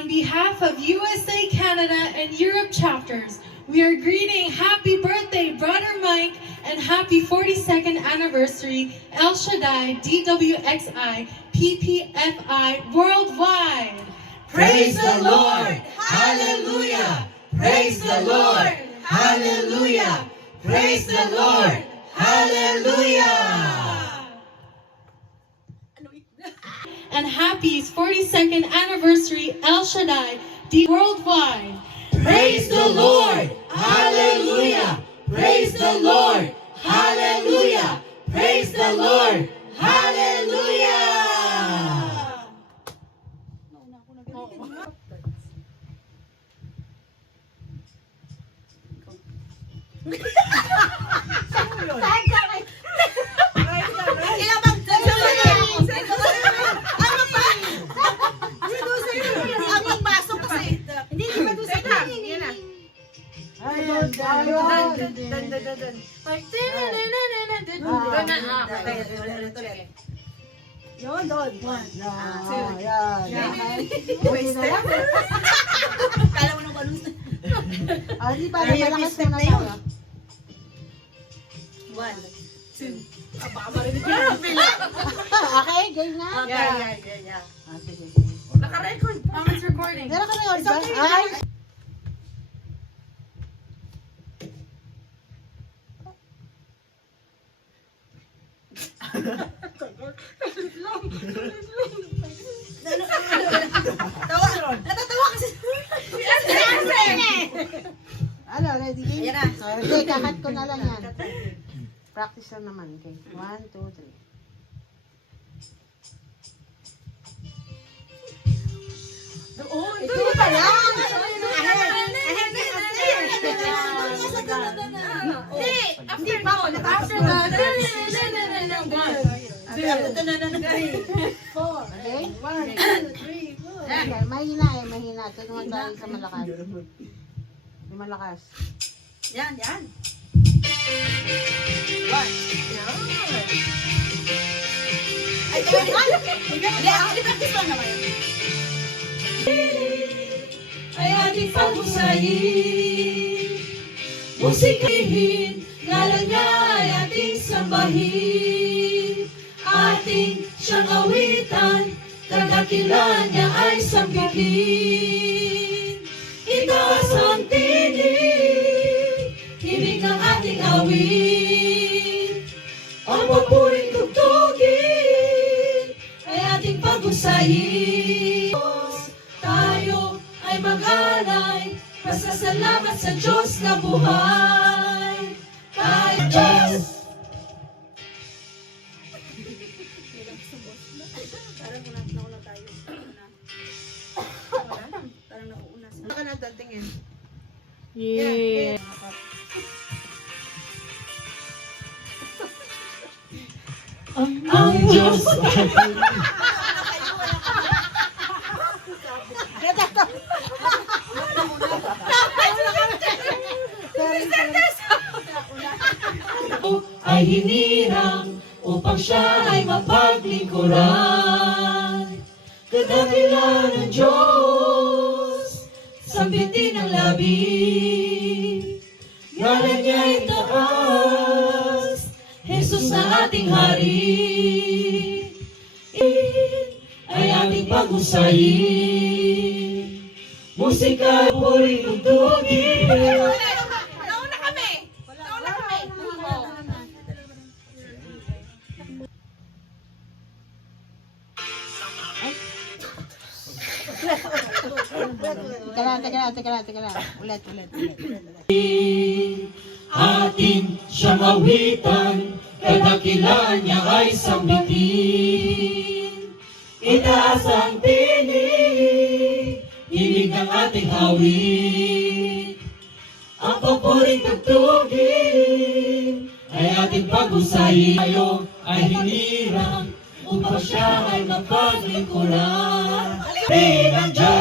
On behalf of USA, Canada, and Europe chapters, we are greeting happy birthday, Brother Mike, and happy 42nd anniversary, El Shadai, DWXI, PPFI worldwide. Praise the Lord! Hallelujah! Praise the Lord! Hallelujah! Praise the Lord! Hallelujah! And happy 42nd anniversary, El Shadai, worldwide. Praise the Lord! Hallelujah! Praise the Lord! Hallelujah! Praise the Lord! Hallelujah! Yun, doon. One, two. Yan. Kala mo nung balus. Di ba? Malakas muna tayo. One, two. Okay, game na. Yeah. Sige. Naka-record. It's recording. Meron ka record ba? Ay! Natatawa kasi. Ano, ready game? Ayan na. Okay, kakat ko na lang yan. Practice lang naman. Okay, 1, 2, 3. Ito pa lang! After that, Okay? 1, 2, 3, 4. Okay, mahina eh, mahina. Ito naman tayo sa malakas. Yung malakas. Yan. Ay, practice lang naman. Ay ating paghusayin, musikihin, ngalan niya ay ating sambahin, ating siyang awitan, kadakilan niya ay sambihin. Itaas ang tinig, ibig ng ating awit, ang papuring tugtugin, ay ating paghusayin. Tayo ay mag-alay, pasasalamat sa Diyos na buhay. Tayo, Diyos! Parang nauna tayo. Parang nauuna. Saka na tingin. Yeah. Ang Diyos! Ay hinirang upang siya ay mapaglingkuran. Kadakilan ng Diyos, sambitin ang labi. Ngalan niya ay taas, Jesus na ating hari. Ay ating pag-usayin, musika ay puring tugtugin. Nauna kami! Teka lang. Ulit. Atin siyang awitan, kadakilan niya ay sambitin. Itaas ang tinig, ibig ng ating awit, ang papuring tugtugin, ay ating pag-usayin. Tayo ay hinirang upang siya ay mapaglingkuran. Ng Diyos!